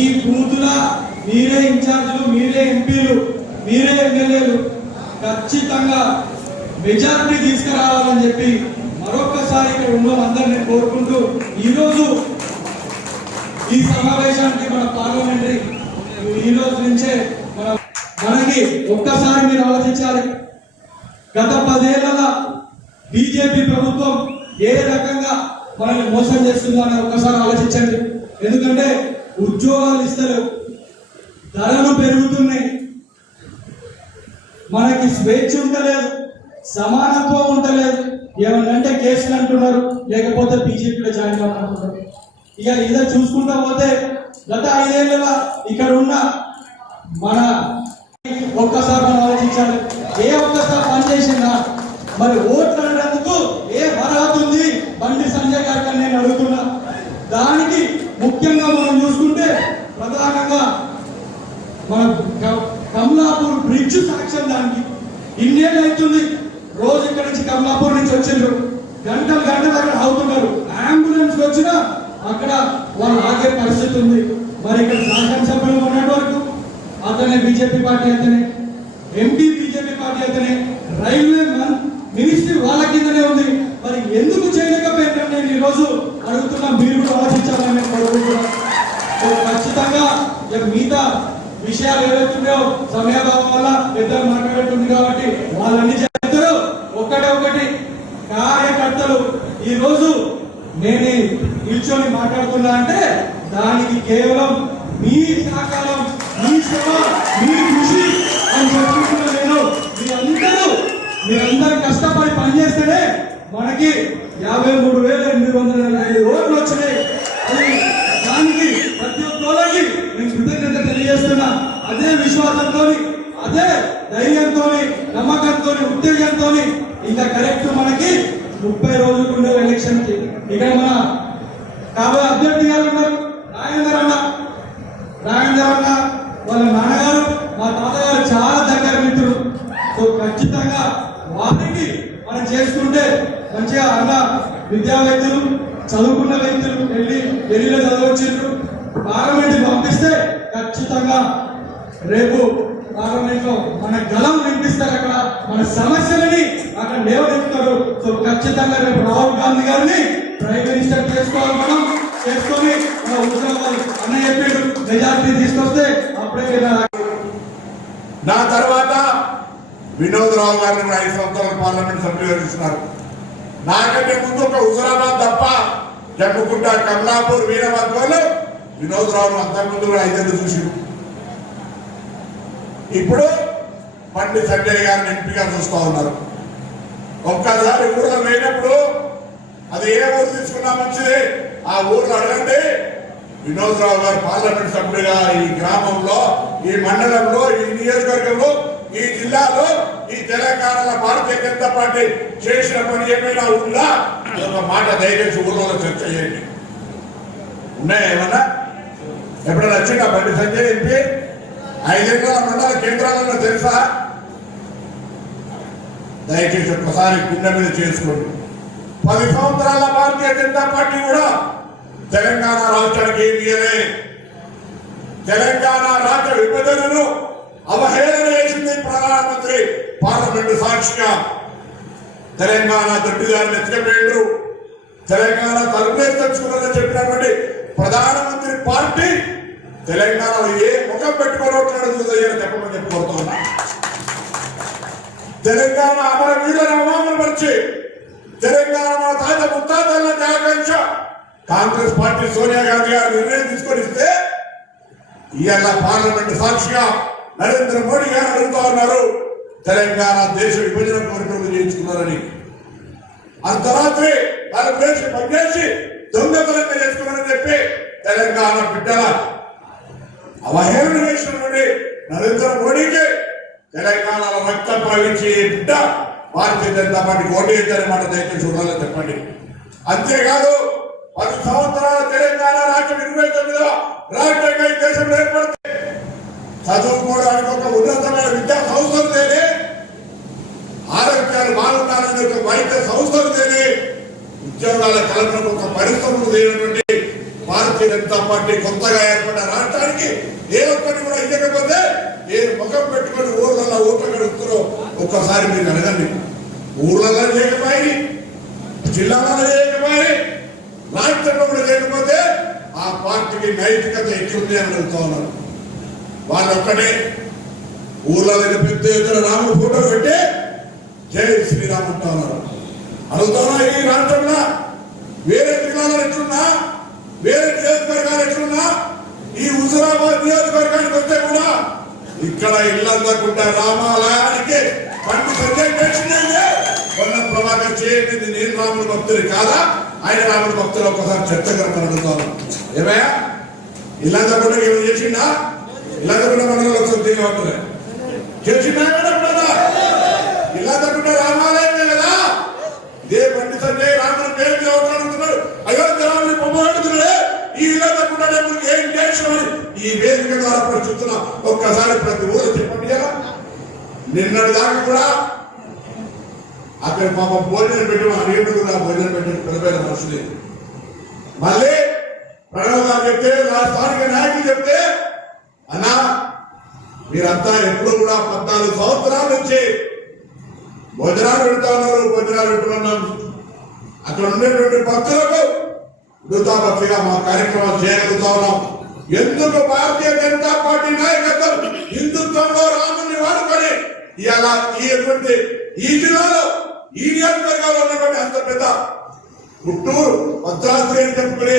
మీ బూతుల మీరే ఇన్ఛార్జీలు, మీరే ఎంపీలు, మీరే ఎమ్మెల్యేలు ఖచ్చితంగా మెజారిటీ తీసుకురావాలని చెప్పి మరొక్కసారి ఇక్కడ ఉన్న అందరినీ కోరుకుంటూ ఈరోజు ఈ సమావేశానికి మన పార్లమెంటరీ ఈ రోజు నుంచే మనకి ఒక్కసారి మీరు ఆలోచించాలి. గత 10 ఏళ్ల బీజేపీ ప్రభుత్వం ఏ రకంగా మనల్ని మోసం చేస్తుందో అని ఒక్కసారి ఆలోచించండి. ఎందుకంటే ఉద్యోగాలు ఇస్తలేవు, ధరలు పెరుగుతున్నాయి, మనకి స్వేచ్ఛ ఉండలేదు, సమానత్వం ఉండలేదు. ఏమన్నంటే కేసులు అంటున్నారు, లేకపోతే బీజేపీలో జాయిన్ కావాలంటున్నారు. ఇక ఇదే చూసుకుంటా పోతే గత 5 ఏళ్ళ ఇక్కడ ఉన్న మన ఒక్కసారి మనం ఆలోచించాలి. ఏ ఒక్కసారి పనిచేసిందా? మరి ఓట్లు అనేందుకు ఏ అర్హత ఉంది బండి సంజయ్ గారికి నేను అడుగుతున్నా. దానికి ముఖ్యంగా మనం చూసుకుంటే ప్రధానంగా మన కమలాపూర్ బ్రిడ్జ్ సాక్ష్యం. దానికి ఇండియన్ అవుతుంది. రోజు ఇక్కడ నుంచి కమలాపూర్ నుంచి వచ్చిండ్రు, గంటలు అక్కడ అవుతున్నారు. అంబులెన్స్ వచ్చినా అక్కడ వాళ్ళు ఆగే పరిస్థితి ఉంది. మరి ఇక్కడ శాసనసభ్యులు ఉన్నటి వరకు అతనే బీజేపీ పార్టీ, అతనే ఎంపీ బీజేపీ పార్టీ, అతనే రైల్వే మినిస్ట్రీ వాళ్ళ కిందనే ఉంది. మరి ఎందుకు చేయలేకపోయినా నేను ఈరోజు అడుగుతున్నా. మీరు కూడా ఆలోచించాలని నేను కోరుకుంటున్నాను. ఖచ్చితంగా మిగతా విషయాలు ఏవైతున్నాయో సమయాభావం వల్ల పెద్దలు మాట్లాడుతుంది కాబట్టి వాళ్ళన్ని చేస్తారు. ఒకటి కార్యకర్తలు ఈరోజు నేను నిల్చొని మాట్లాడుతున్నా అంటే దానికి కేవలం మీ సహకారం, మీ సేవ, మీ కృషి అని చెప్పుకుంటున్నా. నేను మీరందరూ కష్టపడి పనిచేస్తేనే మనకి 53,805 ఓట్లు వచ్చినాయి. దానికి ప్రతి ఒక్కరికి నేను కృతజ్ఞత తెలియజేస్తున్నా. అదే విశ్వాసంతో, అదే ధైర్యంతో, నమ్మకంతో, ఉత్తేజంతో ఇంకా కరెక్ట్ మనకి 30 రోజులు ఉండే ఎలక్షన్ కి ఇక్కడ మన కాబోయే అభ్యర్థి గారు ఉన్నారు. రాజేందర్ అన్న వాళ్ళ నాన్నగారు మా తాతగారు చాలా దగ్గర మిత్రులు. సో ఖచ్చితంగా వారికి మనం చేసుకుంటే మంచిగా అన్న విద్యావేత్తలు, చదువుకున్న వ్యక్తులు ఢిల్లీలో చదవచ్చిండ్రు. పార్లమెంట్ పంపిస్తే ఖచ్చితంగా రేపు పార్లమెంట్ లో మన గలం వినిపిస్తారు. అక్కడ మన సమస్యలని అక్కడ లేవనెత్తుతారు. సో ఖచ్చితంగా రేపు రాహుల్ గాంధీ గారిని ప్రైమ్ మినిస్టర్ చేసుకోవాలి. మనం చేసుకొని మన ఉద్యోగాలు అన్న చెప్పాడు మెజార్టీ తీసుకొస్తే అప్పుడే. నా తర్వాత వినోద్ రావు గారిని 5 సంవత్సరాలు పార్లమెంట్ సభ్యులుగా ఇస్తున్నారు. నాకంటే ముందు ఒక హుజరాబాద్ తప్ప జమ్ముకుంట, కమలాపూర్, వీరభద్రలో వినోద్ రావును అంతకుముందు కూడా 5 ఏళ్ళు చూసారు. ఇప్పుడు బండి సంజయ్ గారిని ఎంపీగా చూస్తూ ఉన్నారు. ఒక్కసారి ఊర్లో లేనప్పుడు అది ఏ ఊరు తీసుకున్నా మంచిది, ఆ ఊర్లో అడగండి. వినోద్ రావు గారు పార్లమెంట్ సభ్యుడిగా ఈ గ్రామంలో, ఈ మండలంలో, ఈ నియోజకవర్గంలో, ఈ జిల్లాలో, ఈ తెలంగాణలో భారతీయ జనతా పార్టీ చేసిన పని ఏమైనా ఉందా? ఒక మాట దయచేసి ఊర్లో చర్చ చేయండి. ఉన్నాయా ఏమన్నా? ఎప్పుడైనా వచ్చిందా బండి సంజయ్ ఎంపీ? 5 ఎకరాల మండల కేంద్రాలలో తెలుసా? దయచేసి ఒక్కసారి గుండె మీద చేసుకోండి. 10 సంవత్సరాల భారతీయ జనతా పార్టీ కూడా తెలంగాణ రాష్ట్రానికి ఏమి ఇయ్యలే. తెలంగాణ రాష్ట్ర విభజనను అవహేళన చేసింది ప్రధానమంత్రి పార్లమెంటు సాక్షిగా. తెలంగాణ దొడ్డి గారిని ఎత్తుకపోయిండ్రు. తెలంగాణ తరపునే తెచ్చుకున్నారని చెప్పినటువంటి ప్రధానమంత్రి పార్టీ తెలంగాణలో ఏ ముఖం పెట్టుకొని చూద్దాయని చెప్పమని చెప్పుకోరుతున్నా. తెలంగాణ అమర వీరులను అవమానపరిచి తెలంగాణ మన తాత ముత్తాతల ఆకాంక్ష కాంగ్రెస్ పార్టీ సోనియా గాంధీ గారు నిర్ణయం తీసుకొని ఇస్తే ఇవాళ పార్లమెంట్ సాక్షిగా నరేంద్ర మోడీ గారు అడుగుతా ఉన్నారు తెలంగాణ దేశ విభజన కోరికలు చేయించుకున్నారని. అర్ధరాత్రి వాళ్ళ ప్లేస్ పనిచేసి దొంగతనంగా చేసుకున్నారని చెప్పి తెలంగాణ బిడ్డల అవహేళన చేసినటువంటి నరేంద్ర మోడీకి తెలంగాణలో రక్తం ప్రవహించి బిడ్డ భారతీయ జనతా పార్టీకి ఓటు వేద్దని మాట దయచేసి చూడాలని చెప్పండి. అంతేకాదు 10 సంవత్సరాల తెలంగాణ రాష్ట్రం 29వ రాష్ట్రంగా ఈ దేశంలో ఏర్పడితే చదువుకోవడానికి ఒక ఉన్నతమైన విద్యా సంస్థలు తేలి, ఆరోగ్యాలు బాగుండాలని ఒక వైద్య సంస్థలు తేలి, ఉద్యోగాల కల్పనకు ఒక పరిశ్రమలు తేలినటువంటి భారతీయ జనతా పార్టీ కొత్తగా ఏర్పడిన రాష్ట్రానికి ఏ ఒక్కటి కూడా ఇవ్వకపోతే ఏ ముఖం పెట్టుకొని ఊర్లలో ఓట్లు గడుపుతారో ఒక్కసారి మీరు అడగండి. ఊర్లలో చేయకపోయి, జిల్లాలలో చేయకపోయి, రాష్ట్రంలో కూడా చేయకపోతే ఆ పార్టీకి నైతికత ఎట్లుంది అని అడుగుతా ఉన్నారు. వాళ్ళు ఒక్కటే ఊర్లలో పెద్ద ఎత్తున రాముడు ఫోటో పెట్టి జై శ్రీరామ్ అంటా ఉన్నారు. అడుగుతా ఉన్నా, ఈ రాష్ట్రంలో వేరే జిల్లాలో ఎట్లున్నా, వేరే నియోజకవర్గాలు ఎట్లున్నా, ఈ హుజురాబాద్ నియోజకవర్గానికి వస్తే కూడా ఇక్కడ ఇల్లందకుండా రామాలయానికి పండు సంజయ్ చేసిందే కొన్న ప్రభాకర్ చేయండి. నేను రాముడు భక్తుడి కాదా, ఆయన రాముడు భక్తులు ఒక్కసారి చర్చ అడుగుతాను. ఏమయ్యా ఇల్లందకుండా ఏమైనా చేసిందా? ఇల్లందకుండా మండలంలో ఒకసారి అవుతుంది చేసిందా? ఇల్లందకుండా రామాలయమే కదా. ఇదే పండి సంజయ్ రాముడు పేరు మీద అడుగుతున్నాడు, అయోధ్య రాముని పొమ్మడుతున్నాడే. ఈ ఇల్లందకుండా ఏం చేసామని ఈ వేదిక ద్వారా ప్రచుతున్నా. ఒక్కసారి ప్రతి ఊరు చెప్పండి కదా. నిన్నటి దాకా కూడా అక్కడ పాప భోజనం పెట్టి మా నీళ్ళు కూడా భోజనం పెట్టి పెద్ద మనుషులు మళ్ళీ ప్రణవ్ గారు చెప్తే, స్థానిక నాయకులు చెప్తే, అన్నా మీరంతా ఎప్పుడు కూడా 14 సంవత్సరాల నుంచి భోజనాలు పెడతా ఉన్నారు, భోజనాలు పెట్టుకున్నాం. అక్కడ ఉండేటువంటి భక్తులకు వృతాభక్తిగా మా కార్యక్రమాలు చేయగలుగుతా ఉన్నాం. ఎందుకు భారతీయ జనతా పార్టీ నాయకత్వం హిందుత్వంలో రాముని వాడుకొని ఇలా ఈ జిల్లాలో ఈ నియోజకవర్గాల్లో ఉన్నటువంటి అంత పెద్ద గుంటూరు భద్రాద్రి అని చెప్పుకునే